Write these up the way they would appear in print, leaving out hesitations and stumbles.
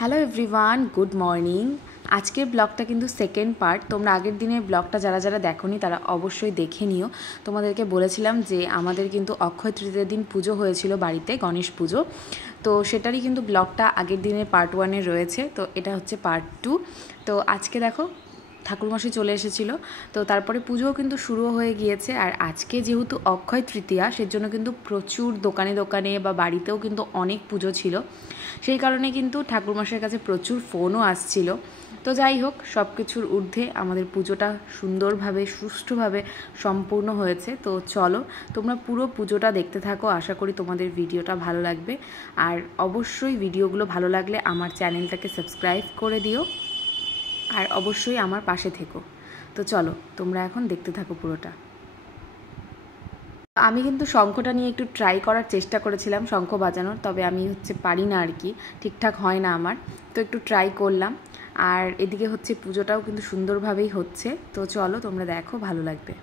Hello everyone, good morning. আজকের ব্লগটা কিন্তু সেকেন্ড পার্ট। তোমরা আগের দিনের ব্লগটা যারা যারা দেখোনি তারা অবশ্যই দেখে নিও। তোমাদেরকে বলেছিলাম যে আমাদের কিন্তু অক্ষয় তৃতীয়ার দিন পুজো হয়েছিল বাড়িতে, গণেশ পুজো। তো সেটারই কিন্তু ব্লগটা আগের দিনের পার্ট 1-এ রয়েছে, তো এটা হচ্ছে পার্ট 2। তো আজকে দেখো ঠাকুরমশাই চলে এসেছিলো, তো তারপরে পুজোও কিন্তু শুরু হয়ে গিয়েছে। আর আজকে যেহেতু অক্ষয় তৃতীয়া, সেজন্য কিন্তু প্রচুর দোকানে দোকানে বা বাড়িতেও কিন্তু অনেক পুজো ছিল। সেই কারণে কিন্তু ঠাকুরমশাইয়ের কাছে প্রচুর ফোনও আসছিল। তো যাই হোক, সব কিছুর ঊর্ধ্বে আমাদের পুজোটা সুন্দরভাবে সুষ্ঠুভাবে সম্পূর্ণ হয়েছে। তো চলো তোমরা পুরো পুজোটা দেখতে থাকো, আশা করি তোমাদের ভিডিওটা ভালো লাগবে। আর অবশ্যই ভিডিওগুলো ভালো লাগলে আমার চ্যানেলটাকে সাবস্ক্রাইব করে দিও, আর অবশ্যই আমার পাশে থেকো। তো চলো তোমরা এখন দেখতে থাকো পুরোটা। আমি কিন্তু শঙ্খটা নিয়ে একটু ট্রাই করার চেষ্টা করেছিলাম, শঙ্খ বাজানোর, তবে আমি পারি না আর কি, ঠিকঠাক হয় না আমার। তো একটু ট্রাই করলাম। আর এদিকে পুজোটাও কিন্তু সুন্দরভাবেই হচ্ছে। তো চলো তোমরা দেখো, ভালো লাগবে।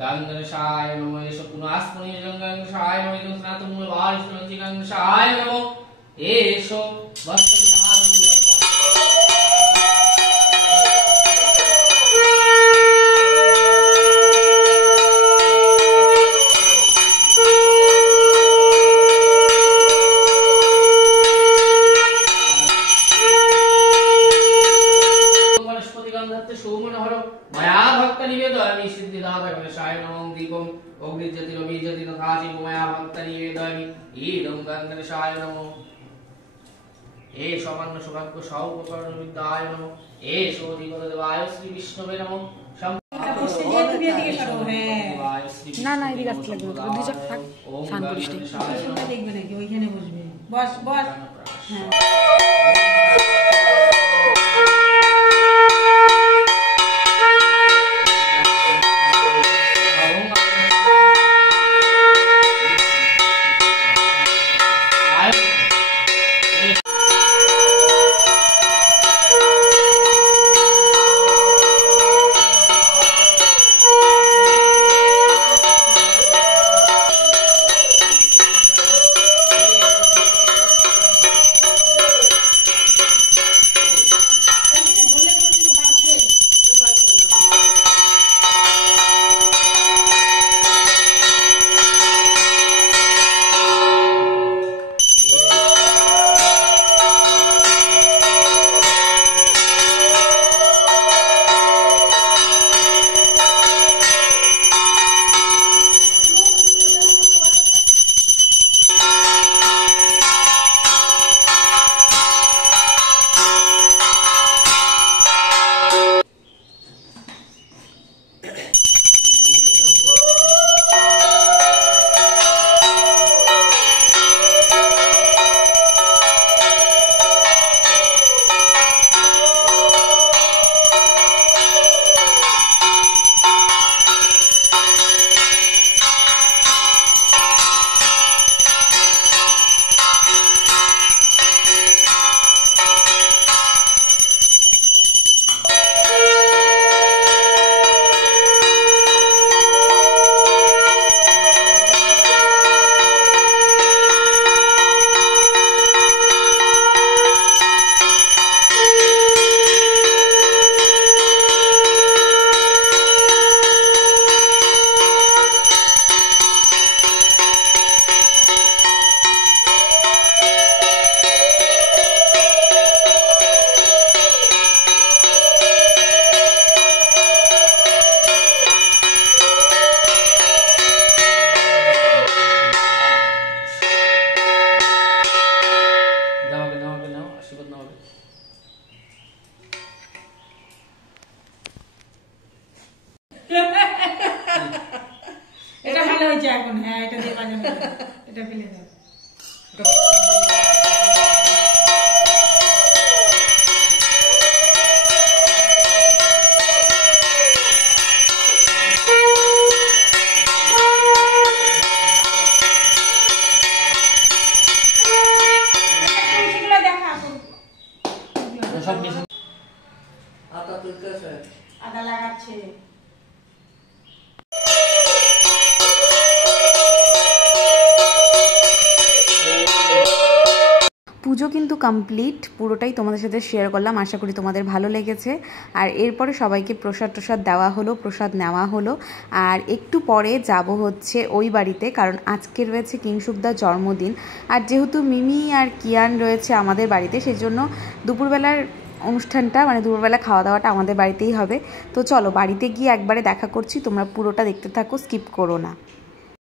गंगणेशाय नमो एष पुनस्पुनि गंगणेशाय नमो एष स्नातमूल वारिष्ठं गंगणेशाय नमो एष না না এদিকে আসতে লাগবে, দুই চার থাক, স্নান করিস দেখবে নাকি ওইখানে বসবে, বস বস। হ্যাঁ হয়েছে এখন। হ্যাঁ, এটা দিয়ে বাজানো যাবে। এটা ফেলে দাও। সব মিশে আদা লাগাচ্ছে। পুজো কিন্তু কমপ্লিট, পুরোটাই তোমাদের সাথে শেয়ার করলাম। আশা করি তোমাদের ভালো লেগেছে। আর এরপরে সবাইকে প্রসাদ দেওয়া হলো, প্রসাদ নেওয়া হলো। আর একটু পরে যাব হচ্ছে ওই বাড়িতে, কারণ আজকে রয়েছে কিংশুকদার জন্মদিন। আর যেহেতু মিমি আর কিয়ান রয়েছে আমাদের বাড়িতে, সেই জন্য দুপুরবেলার অনুষ্ঠানটা মানে দুপুরবেলা খাওয়া দাওয়াটা আমাদের বাড়িতেই হবে। তো চলো বাড়িতে গিয়ে একবারে দেখা করছি, তোমরা পুরোটা দেখতে থাকো, স্কিপ করো না।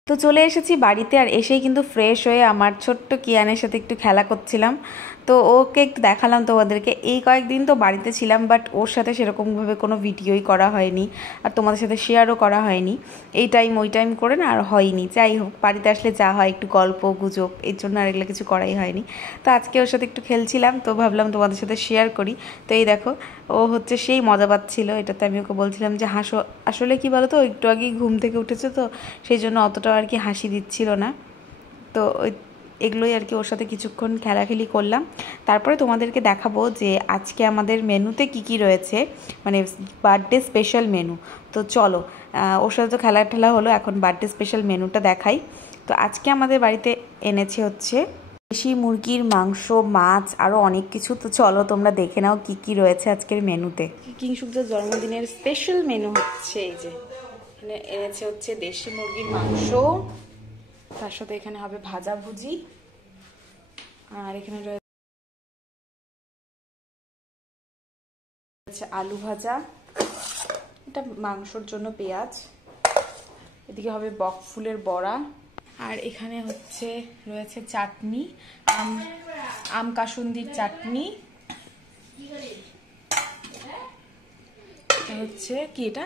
তো চলে এসেছি বাড়িতে, আর এসেই কিন্তু ফ্রেশ হয়ে আমার ছোট্ট কিয়ানের সাথে একটু খেলা করছিলাম। তো ওকে একটু দেখালাম তোমাদেরকে। এই কয়েকদিন তো বাড়িতে ছিলাম, বাট ওর সাথে সেরকমভাবে কোনো ভিডিওই করা হয়নি, আর তোমাদের সাথে শেয়ারও করা হয়নি। এই টাইম ওই টাইম করে না আর হয়নি। যাই হোক, বাড়িতে আসলে যা হয় একটু গল্প গুজব, এর জন্য আর এগুলো কিছু করাই হয়নি। তো আজকে ওর সাথে একটু খেলছিলাম, তো ভাবলাম তোমাদের সাথে শেয়ার করি। তো এই দেখো, ও হচ্ছে সেই মজা পাচ্ছিল। এটাতে আমি ওকে বলছিলাম যে হাসো। আসলে কি বলো তো, একটু আগেই ঘুম থেকে উঠেছে, তো সেই জন্য অতটাও আর কি হাসি দিচ্ছিল না। তো ওই এগুলোই আর কি ওর সাথে কিছুক্ষণ খেলাখেলি করলাম। তারপরে তোমাদেরকে দেখাবো যে আজকে আমাদের মেনুতে কি কি রয়েছে, মানে বার্থডে স্পেশাল মেনু। তো চলো, ওর সাথে তো খেলা ঠেলা হলো, এখন বার্থডে স্পেশাল মেনুটা দেখাই। তো আজকে আমাদের বাড়িতে এনেছে হচ্ছে দেশি মুরগির মাংস, মাছ, আরও অনেক কিছু। তো চলো তোমরা দেখে নাও কি কি রয়েছে আজকের মেনুতে। কিংশুকদার জন্মদিনের স্পেশাল মেনু হচ্ছে এই যে, এখানে এনেছে হচ্ছে দেশি মুরগির মাংস, তার সাথে এখানে হবে ভাজা ভুজি, আর এখানে রয়েছে আলু ভাজা, এটা মাংসর জন্য পেঁয়াজ, এদিকে হবে বক ফুলের বড়া, আর এখানে হচ্ছে রয়েছে চাটনি, আম কাসুন্দির চাটনি, এটা হচ্ছে কি, এটা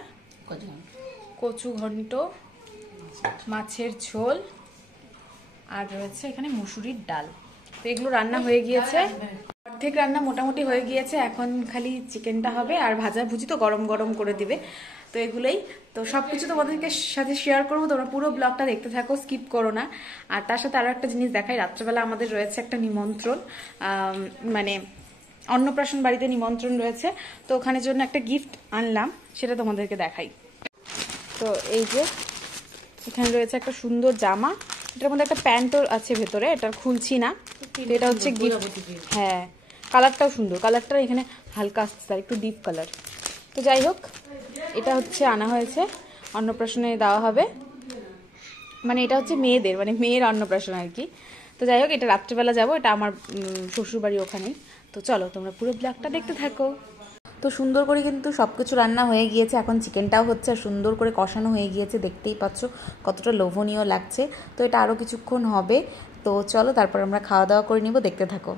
কচু ঘন্ট, মাছের ঝোল, আর রয়েছে এখানে মুসুরির ডাল। তো এগুলো রান্না হয়ে গিয়েছে, অর্ধেক রান্না মোটামুটি হয়ে গিয়েছে। এখন খালি চিকেনটা হবে, আর ভাজা ভুজি তো গরম গরম করে দিবে। তো এগুলোই, তো সব কিছু তোমাদেরকে সাথে শেয়ার করবো, তোমরা পুরো ব্লগটা দেখতে থাকো, স্কিপ করো না। আর তার সাথে আরও একটা জিনিস দেখাই, রাত্রেবেলা আমাদের রয়েছে একটা নিমন্ত্রণ, মানে অন্নপ্রাশন বাড়িতে নিমন্ত্রণ রয়েছে। তো ওখানের জন্য একটা গিফট আনলাম, সেটা তোমাদেরকে দেখাই। তো এই যে এখানে রয়েছে একটা সুন্দর জামা, এটার মধ্যে একটা প্যান্টও আছে ভেতরে, এটা খুলছি না। এটা হচ্ছে গিফট। হ্যাঁ, কালারটাও সুন্দর, কালারটা এখানে হালকা আসছে, আর একটু ডিপ কালার। তো যাই হোক, এটা হচ্ছে আনা হয়েছে, অন্নপ্রাশনে দেওয়া হবে, মানে এটা হচ্ছে মেয়েদের, মানে মেয়ের অন্নপ্রাশন আর কি। তো যাই হোক, এটা রাত্রিবেলা যাবো, এটা আমার শ্বশুরবাড়ি ওখানেই। তো চলো তোমরা পুরো ব্লগটা দেখতে থাকো। তো সুন্দর করে কিন্তু সব কিছু রান্না হয়ে গিয়েছে, এখন চিকেনটাও হচ্ছে, আর সুন্দর করে কষানো হয়ে গিয়েছে, দেখতেই পাচ্ছ কতটা লোভনীয় লাগছে। তো এটা আরও কিছুক্ষণ হবে। তো চলো তারপর আমরা খাওয়া দাওয়া করে নিব, দেখতে থাকো।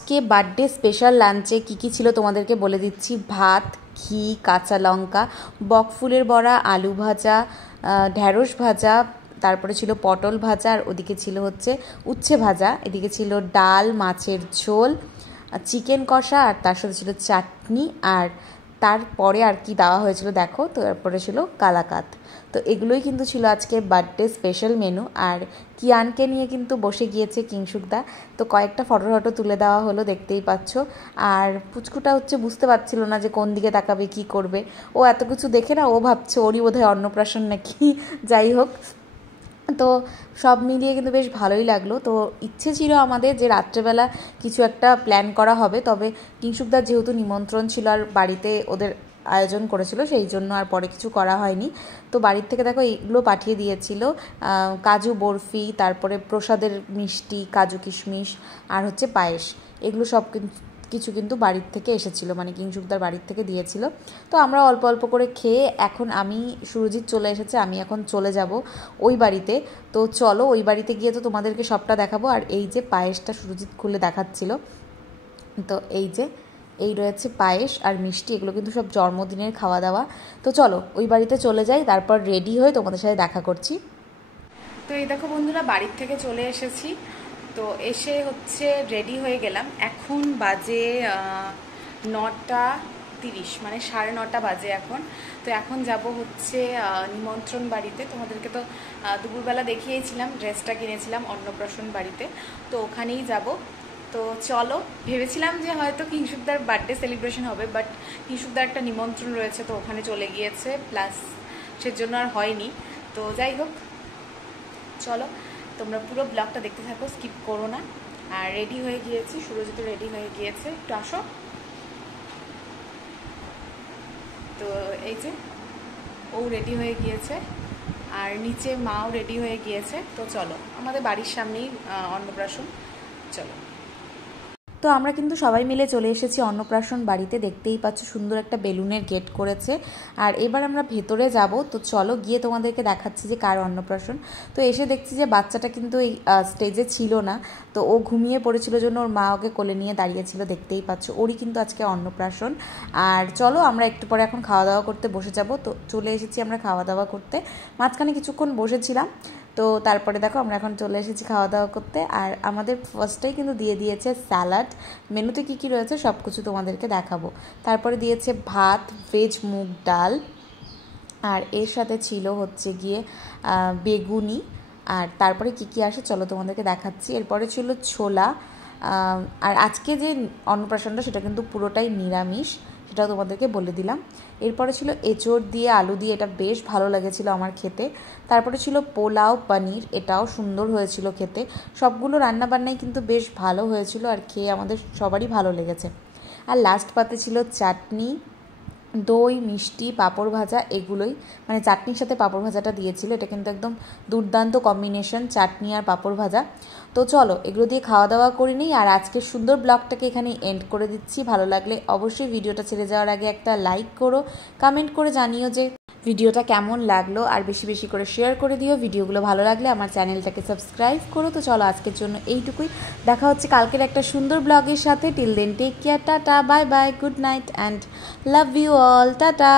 আজকে বার্থডে স্পেশাল লাঞ্চে কী কী ছিল তোমাদেরকে বলে দিচ্ছি। ভাত, ঘি, কাঁচা লঙ্কা, বকফুলের বড়া, আলু ভাজা, ঢ্যাঁড়স ভাজা, তারপরে ছিল পটল ভাজা, আর ওদিকে ছিল হচ্ছে উচ্ছে ভাজা, এদিকে ছিল ডাল, মাছের ঝোল, চিকেন কষা, আর তার সাথে ছিল চাটনি, আর তারপরে আর কি দেওয়া হয়েছিল দেখো, তো তারপরে ছিল কালাকাত। তো এগুলোই কিন্তু ছিল আজকে বার্থডে স্পেশাল মেনু। আর কিয়ানকে নিয়ে কিন্তু বসে গিয়েছে কিংশুকদা, তো কয়েকটা ফটো তুলে দেওয়া হলো, দেখতেই পাচ্ছ। আর পুচকুটা হচ্ছে বুঝতে পারছিল না যে কোন দিকে তাকাবে, কি করবে। ও এত কিছু দেখে না, ও ভাবছে ওরই বোধহয় অন্নপ্রাশন নাকি। যাই হোক, তো সব মিলিয়ে কিন্তু বেশ ভালোই লাগলো। তো ইচ্ছে ছিল আমাদের যে রাত্রেবেলা কিছু একটা প্ল্যান করা হবে, তবে কিংশুকদার যেহেতু নিমন্ত্রণ ছিল আর বাড়িতে ওদের আয়োজন করেছিল, সেই জন্য আর পরে কিছু করা হয়নি। তো বাড়ির থেকে দেখো এইগুলো পাঠিয়ে দিয়েছিল, কাজু বরফি, তারপরে প্রসাদের মিষ্টি, কাজু কিশমিশ, আর হচ্ছে পায়েস। এগুলো সব কিছু কিন্তু বাড়ির থেকে এসেছিলো, মানে কিংশুকদার বাড়ির থেকে দিয়েছিল। তো আমরা অল্প অল্প করে খেয়ে, এখন আমি সুরজিৎ চলে এসেছে, আমি এখন চলে যাব ওই বাড়িতে। তো চলো ওই বাড়িতে গিয়ে তো তোমাদেরকে সবটা দেখাবো। আর এই যে পায়েসটা সুরজিৎ খুলে দেখাচ্ছিল, তো এই যে এই রয়েছে পায়েস আর মিষ্টি, এগুলো কিন্তু সব জন্মদিনের খাওয়া দাওয়া। তো চলো ওই বাড়িতে চলে যাই, তারপর রেডি হয়ে তোমাদের সাথে দেখা করছি। তো এই দেখো বন্ধুরা, বাড়ির থেকে চলে এসেছি। তো এসে হচ্ছে রেডি হয়ে গেলাম। এখন বাজে 9:30, মানে 9:30 বাজে এখন। তো এখন যাব হচ্ছে নিমন্ত্রণ বাড়িতে। তোমাদেরকে তো দুপুরবেলা দেখিয়েছিলাম, ড্রেসটা কিনেছিলাম অন্নপ্রাশন বাড়িতে, তো ওখানেই যাব। তো চলো, ভেবেছিলাম যে হয়তো কিংশুকদার বার্থডে সেলিব্রেশন হবে, বাট কিংশুকদার একটা নিমন্ত্রণ রয়েছে, তো ওখানে চলে গিয়েছে, প্লাস সেজন্য আর হয়নি। তো যাই হোক, চলো তোমরা পুরো ব্লগটা দেখতে থাকো, স্কিপ করো না। আর রেডি হয়ে গিয়েছি, সুরজিৎ রেডি হয়ে গিয়েছে, একটু আসো। তো এই যে ও রেডি হয়ে গিয়েছে, আর নিচে মাও রেডি হয়ে গিয়েছে। তো চলো, আমাদের বাড়ির সামনেই অন্নপ্রাশন, চলো। তো আমরা কিন্তু সবাই মিলে চলে এসেছি অন্নপ্রাশন বাড়িতে। দেখতেই পাচ্ছ সুন্দর একটা বেলুনের গেট করেছে। আর এবার আমরা ভেতরে যাব। তো চলো গিয়ে তোমাদেরকে দেখাচ্ছি যে কার অন্নপ্রাশন। তো এসে দেখছি যে বাচ্চাটা কিন্তু এই স্টেজে ছিল না, তো ও ঘুমিয়ে পড়েছিল জন্য ওর মা ওকে কোলে নিয়ে দাঁড়িয়েছিল। দেখতেই পাচ্ছ ওরই কিন্তু আজকে অন্নপ্রাশন। আর চলো আমরা একটু পরে এখন খাওয়া দাওয়া করতে বসে যাব। তো চলে এসেছি আমরা খাওয়া দাওয়া করতে। মাঝখানে কিছুক্ষণ বসেছিলাম, তো তারপরে দেখো আমরা এখন চলে এসেছি খাওয়া দাওয়া করতে। আর আমাদের ফার্স্টেই কিন্তু দিয়ে দিয়েছে স্যালাড। মেনুতে কী কী রয়েছে সব কিছু তোমাদেরকে দেখাবো। তারপরে দিয়েছে ভাত, ভেজ মুগ ডাল, আর এর সাথে ছিল হচ্ছে গিয়ে বেগুনি। আর তারপরে কী কী আসে চলো তোমাদেরকে দেখাচ্ছি। এরপরে ছিল ছোলা। আর আজকে যে অন্নপ্রাশনটা সেটা কিন্তু পুরোটাই নিরামিষ, সেটাও তোমাদেরকে বলে দিলাম। এরপরে ছিল এঁচোড় দিয়ে আলু দিয়ে, এটা বেশ ভালো লেগেছিলো আমার খেতে। তারপরে ছিল পোলাও পনির, এটাও সুন্দর হয়েছিল খেতে। সবগুলো রান্নাবান্নাই কিন্তু বেশ ভালো হয়েছিল, আর খেয়ে আমাদের সবারই ভালো লেগেছে। আর লাস্ট পাতে ছিল চাটনি, দই, মিষ্টি, পাঁপড় ভাজা, এগুলোই। মানে চাটনির সাথে পাঁপড় ভাজাটা দিয়েছিল, এটা কিন্তু একদম দুর্দান্ত কম্বিনেশন, চাটনি আর পাঁপড় ভাজা। তো চলো এগুলো দিয়ে খাওয়া দাওয়া করে নিই, আর আজকের সুন্দর ব্লগটাকে এখানে এন্ড করে দিচ্ছি। ভালো লাগলে অবশ্যই ভিডিওটা ছেড়ে যাওয়ার আগে একটা লাইক করো, কমেন্ট করে জানিও যে ভিডিওটা কেমন লাগলো, আর বেশি বেশি করে শেয়ার করে দিও। ভিডিওগুলো ভালো লাগলে আমার চ্যানেলটাকে সাবস্ক্রাইব করো। তো চলো আজকের জন্য এইটুকুই, দেখা হচ্ছে কালকের একটা সুন্দর ব্লগের সাথে। Till then take care, tata, bye bye, good night and love you all, tata.